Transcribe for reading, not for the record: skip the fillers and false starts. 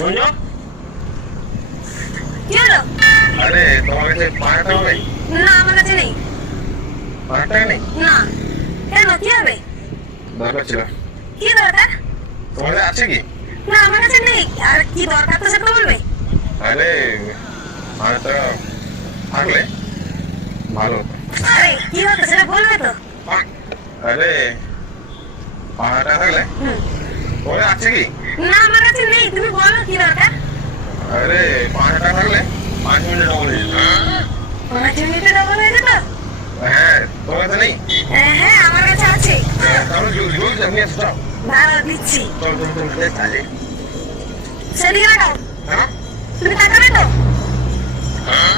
বলছো? কি হলো? আরে তোমার কাছে 5 টাকা নেই? না আমার কাছে নেই। 5 টাকা নেই? না। কেন কি হবে? দরকার ছিল। কি দরকার? তোমার কাছে আছে কি? না আমার কাছে নেই। আর কি দরকার তো সেটা বলবে। আরে 5 টাকা থাকলে ভালো হতো। আরে কি হতো সেটা বলবে তো। আরে 5 টাকা থাকলে হুম। তোমার কাছে আছে কি? না আমার কাছে নেই, তুমি বলো কি দরকার। আরে 5 টাকা থাকলে 5 মিনিটে ডবল হয়ে যেত। 5 মিনিটে ডবল হয়ে যেত। হ্যাঁ, তোমার কাছে নেই? হ্যাঁ আমার কাছে আছে। তাহলে জলদি নিয়ে আসো, যাও। দাঁড়াও দিচ্ছি। চল চল চল তাহলে। সেদিকে লাগাও। হ্যাঁ তুমি তাকাবে তো। হ্যাঁ